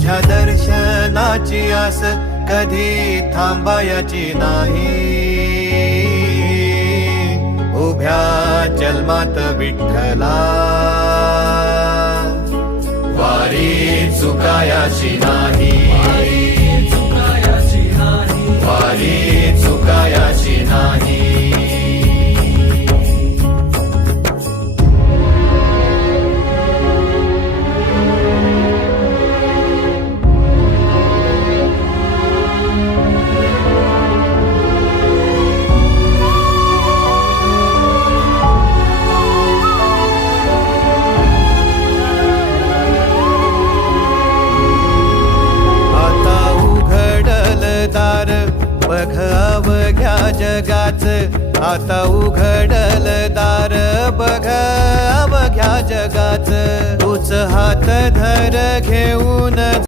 तुझ्या दर्शनाची आस कधी थांबायची नाही उभ्या जलमात विठ्ठला वारी चुकायाची नाही बघ घ्या जगाच आता उघडल दार बघाव घ्या जगाच उच हात धर घेऊन